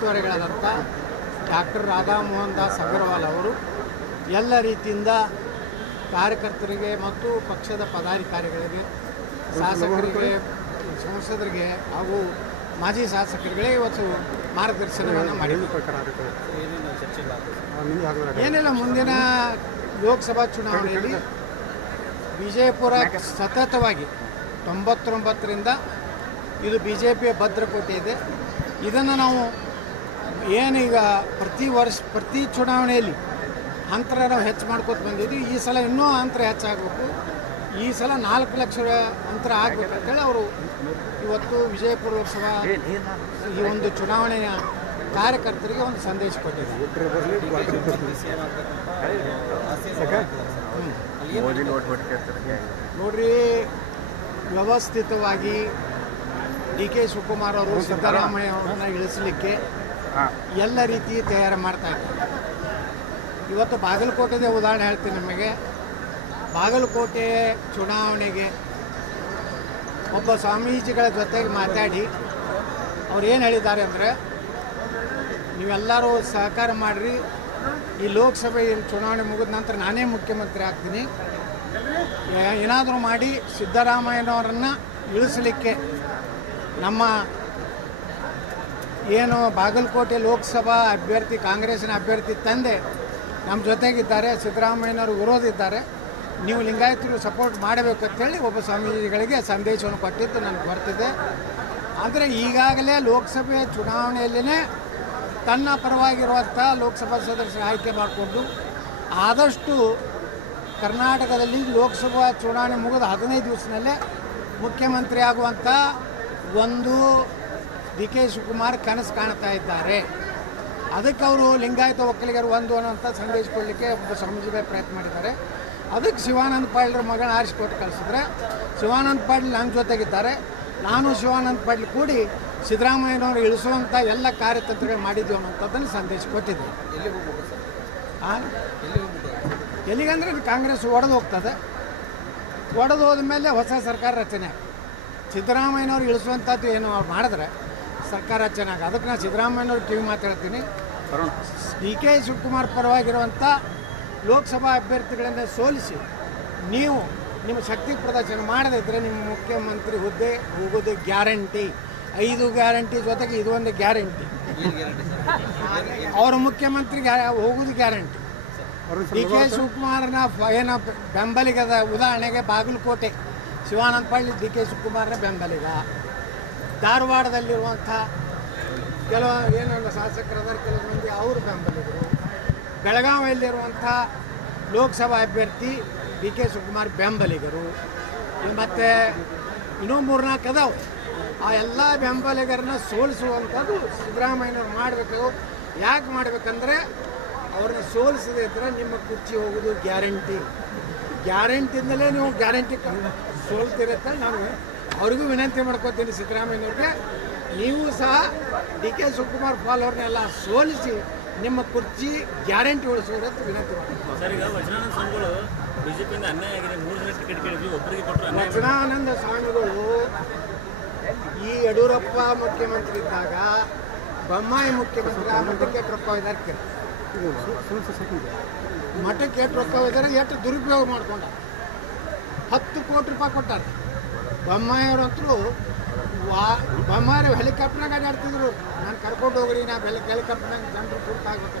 ಉಸ್ತುವಾರಿಗಳಾದಂಥ doctor Radha Mohan Das Agarwal ಅವರು ಎಲ್ಲ ರೀತಿಯಿಂದ ಕಾರ್ಯಕರ್ತರಿಗೆ ಮತ್ತು ಪಕ್ಷದ ಪದಾಧಿಕಾರಿಗಳಿಗೆ, ಶಾಸಕರಿಗೆ, ಸಂಸದರಿಗೆ ಹಾಗೂ ಮಾಜಿ ಶಾಸಕರಿಗೆ ಇವತ್ತು ಮಾರ್ಗದರ್ಶನವನ್ನು ಮಾಡಿದ್ದಾರೆ. ಏನಿಲ್ಲ, ಮುಂದಿನ ಲೋಕಸಭಾ ಚುನಾವಣೆಯಲ್ಲಿ ವಿಜಯಪುರ ಸತತವಾಗಿ 99ರಿಂದ ಇದು BJPಯ ಭದ್ರಕೋಟೆ ಇದೆ. ಇದನ್ನು ನಾವು ಏನೀಗ ಪ್ರತಿ ಚುನಾವಣೆಯಲ್ಲಿ ಅಂತರ ನಾವು ಹೆಚ್ಚು ಮಾಡ್ಕೊತ ಬಂದಿದ್ವಿ. ಈ ಸಲ ಇನ್ನೂ ಅಂತರ ಹೆಚ್ಚಾಗಬೇಕು. ಈ ಸಲ 4 ಲಕ್ಷ ಅಂತರ ಆಗಬೇಕಂತೇಳಿ ಅವರು ಇವತ್ತು ವಿಜಯಪುರ ಲೋಕಸಭಾ ಈ ಒಂದು ಚುನಾವಣೆಯ ಕಾರ್ಯಕರ್ತರಿಗೆ ಒಂದು ಸಂದೇಶ ಕೊಟ್ಟಿದ್ದಾರೆ. ನೋಡ್ರಿ, ವ್ಯವಸ್ಥಿತವಾಗಿ DK ಶಿವಕುಮಾರ್ ಅವರು ಸಿದ್ದರಾಮಯ್ಯ ಅವರನ್ನ ಇಳಿಸಲಿಕ್ಕೆ ಎಲ್ಲ ರೀತಿ ತಯಾರಿ ಮಾಡ್ತಾ ಇದ್ದಾರೆ. ಇವತ್ತು ಬಾಗಲಕೋಟೆದೇ ಉದಾಹರಣೆ ಹೇಳ್ತೀನಿ ನಿಮಗೆ. ಬಾಗಲಕೋಟೆ ಚುನಾವಣೆಗೆ ಒಬ್ಬ ಸ್ವಾಮೀಜಿಗಳ ಜೊತೆಗೆ ಮಾತಾಡಿ ಅವ್ರು ಏನು ಹೇಳಿದ್ದಾರೆ ಅಂದರೆ, ನೀವೆಲ್ಲರೂ ಸಹಕಾರ ಮಾಡಿರಿ, ಈ ಲೋಕಸಭೆ ಚುನಾವಣೆ ಮುಗಿದ ನಂತರ ನಾನೇ ಮುಖ್ಯಮಂತ್ರಿ ಆಗ್ತೀನಿ, ಏನಾದರೂ ಮಾಡಿ ಸಿದ್ದರಾಮಯ್ಯನವರನ್ನು ಇಳಿಸಲಿಕ್ಕೆ ನಮ್ಮ ಏನು ಬಾಗಲಕೋಟೆ ಲೋಕಸಭಾ ಅಭ್ಯರ್ಥಿ ಕಾಂಗ್ರೆಸ್ಸಿನ ಅಭ್ಯರ್ಥಿ ತಂದೆ ನಮ್ಮ ಜೊತೆಗಿದ್ದಾರೆ, ಸಿದ್ದರಾಮಯ್ಯನವರು ವಿರೋಧ ಇದ್ದಾರೆ, ನೀವು ಲಿಂಗಾಯತರು ಸಪೋರ್ಟ್ ಮಾಡಬೇಕು ಅಂತೇಳಿ ಒಬ್ಬ ಸ್ವಾಮೀಜಿಗಳಿಗೆ ಸಂದೇಶವನ್ನು ಕೊಟ್ಟಿದ್ದು ನನಗೆ ಬರ್ತಿದೆ. ಆದರೆ ಈಗಾಗಲೇ ಲೋಕಸಭೆ ಚುನಾವಣೆಯಲ್ಲೇ ತನ್ನ ಪರವಾಗಿರುವಂಥ ಲೋಕಸಭಾ ಸದಸ್ಯರ ಆಯ್ಕೆ ಮಾಡಿಕೊಂಡು ಆದಷ್ಟು ಕರ್ನಾಟಕದಲ್ಲಿ ಲೋಕಸಭಾ ಚುನಾವಣೆ ಮುಗಿದ 15 ದಿವಸದಲ್ಲೇ ಮುಖ್ಯಮಂತ್ರಿ ಆಗುವಂಥ ಒಂದು DK ಶಿವಕುಮಾರ್ ಕನಸು ಕಾಣ್ತಾ ಇದ್ದಾರೆ. ಅದಕ್ಕೆ ಅವರು ಲಿಂಗಾಯತ ಒಕ್ಕಲಿಗರು ಒಂದು ಅನ್ನೋಂಥ ಸಂದೇಶ ಕೊಡಲಿಕ್ಕೆ ಒಬ್ಬ ಸ್ವಾಮೀಜಿಗಳ ಪ್ರಯತ್ನ ಮಾಡಿದ್ದಾರೆ. ಅದಕ್ಕೆ ಶಿವಾನಂದ ಪಾಟೀಲ್ರ ಮಗನ ಆರಿಸಿಕೊಟ್ಟು ಕಳಿಸಿದ್ರೆ ಶಿವಾನಂದ ಪಾಟೀಲ್ ನನ್ನ ಜೊತೆಗಿದ್ದಾರೆ. ನಾನು ಶಿವಾನಂದ ಪಾಟೀಲ್ ಕೂಡಿ ಸಿದ್ದರಾಮಯ್ಯನವರು ಇಳಿಸುವಂಥ ಎಲ್ಲ ಕಾರ್ಯತಂತ್ರಗಳು ಮಾಡಿದ್ದೀವಿ ಅನ್ನೋಂಥದ್ದನ್ನು ಸಂದೇಶ ಕೊಟ್ಟಿದ್ದರು. ಎಲ್ಲಿಗಂದ್ರೆ ಕಾಂಗ್ರೆಸ್ ಒಡೆದು ಹೋಗ್ತದೆ. ಒಡೆದು ಹೋದ್ಮೇಲೆ ಹೊಸ ಸರ್ಕಾರ ರಚನೆ. ಸಿದ್ದರಾಮಯ್ಯನವ್ರು ಇಳಿಸುವಂಥದ್ದು ಏನು ಅವ್ರು ಮಾಡಿದ್ರೆ ಸರ್ಕಾರ ರಚನೆ ಆಗ. ಅದಕ್ಕೆ ನಾನು ಸಿದ್ದರಾಮಯ್ಯನವ್ರು ಕಿವಿ ಮಾತಾಡ್ತೀನಿ. DK ಶಿವಕುಮಾರ್ ಪರವಾಗಿರುವಂಥ ಲೋಕಸಭಾ ಅಭ್ಯರ್ಥಿಗಳನ್ನು ಸೋಲಿಸಿ ನೀವು ನಿಮ್ಮ ಶಕ್ತಿ ಪ್ರದರ್ಶನ ಮಾಡದಿದ್ದರೆ ನಿಮ್ಮ ಮುಖ್ಯಮಂತ್ರಿ ಹುದ್ದೆ ಹೋಗೋದು ಗ್ಯಾರಂಟಿ. 5 ಗ್ಯಾರಂಟಿ ಜೊತೆಗೆ ಇದು ಒಂದು ಗ್ಯಾರಂಟಿ. ಅವರು ಮುಖ್ಯಮಂತ್ರಿಗೆ ಹೋಗೋದು ಗ್ಯಾರಂಟಿ. DK ಶಿವಕುಮಾರ್ನ ಏನೋ ಬೆಂಬಲಿಗದ ಉದಾಹರಣೆಗೆ ಬಾಗಲಕೋಟೆ ಶಿವಾನಂದ ಪಾಟೀಲ್ DK ಶಿವಕುಮಾರ್ನ ಬೆಂಬಲಿಗ. ಧಾರವಾಡದಲ್ಲಿರುವಂಥ ಕೆಲವು ಏನೊಂದು ಶಾಸಕರಾದ ಕೆಲವು ಮಂದಿ ಅವರು ಬೆಂಬಲಿಗರು. ಬೆಳಗಾವಿಯಲ್ಲಿರುವಂಥ ಲೋಕಸಭಾ ಅಭ್ಯರ್ಥಿ DK ಶಿವಕುಮಾರ್ ಬೆಂಬಲಿಗರು. ಮತ್ತು ಇನ್ನೂ 3-4 ಅದಾವೆ. ಆ ಎಲ್ಲ ಬೆಂಬಲಿಗರನ್ನ ಸೋಲಿಸುವಂಥದ್ದು ಸಿದ್ದರಾಮಯ್ಯನವ್ರು ಮಾಡಬೇಕು. ಯಾಕೆ ಮಾಡಬೇಕಂದ್ರೆ ಅವ್ರನ್ನ ಸೋಲಿಸದೇ ಇದ್ದರೆ ನಿಮ್ಮ ಕುರ್ಚಿ ಹೋಗೋದು ಗ್ಯಾರಂಟಿಯಿಂದಲೇ ನೀವು ಗ್ಯಾರಂಟಿ ಸೋಲ್ತಿರುತ್ತೆ. ನಾನು ಅವ್ರಿಗೂ ವಿನಂತಿ ಮಾಡ್ಕೋತೀನಿ, ಸಿದ್ದರಾಮಯ್ಯನವ್ರಿಗೆ ನೀವು ಸಹ DK ಶಿವಕುಮಾರ್ ಫಾಲೋವರ್ನೆಲ್ಲ ಸೋಲಿಸಿ ನಿಮ್ಮ ಕುರ್ಚಿ ಗ್ಯಾರಂಟಿ ಉಳಿಸೋದಂತ ವಿನಂತಿ ಮಾಡ್ತೀನಿ. ವಚನಾನಂದ ಸ್ವಾಮಿಗಳು ಈ ಯಡಿಯೂರಪ್ಪ ಮುಖ್ಯಮಂತ್ರಿ ಇದ್ದಾಗ ಬೊಮ್ಮಾಯಿ ಮುಖ್ಯಮಂತ್ರಿ ಆ ಮಠಕ್ಕೆ ಎಷ್ಟು ರೊಕ್ಕ ಇದ್ದಾರೆ, ಮಠಕ್ಕೆ ಎಷ್ಟು ರೊಕ್ಕ ಇದ್ದಾರೆ, ಎಷ್ಟು ದುರುಪಯೋಗ ಮಾಡ್ಕೊಂಡ. 10 ಕೋಟಿ ರೂಪಾಯಿ ಕೊಟ್ಟಾರೆ. ಬೊಮ್ಮಾಯಿಯವ್ರಂತರೂ ಬೊಮ್ಮಾಯಿ ಹೆಲಿಕಾಪ್ಟರ್ನಾಗ ಅಡ್ಡಾಡ್ತಿದ್ರು. ನಾನು ಕರ್ಕೊಂಡು ಹೋಗ್ರಿ, ನಾ ಹೆಲಿಕಾಪ್ಟರ್ನಾಗ ಜನರು ಕೂರ್ತಾಗ್ಬೇಕು.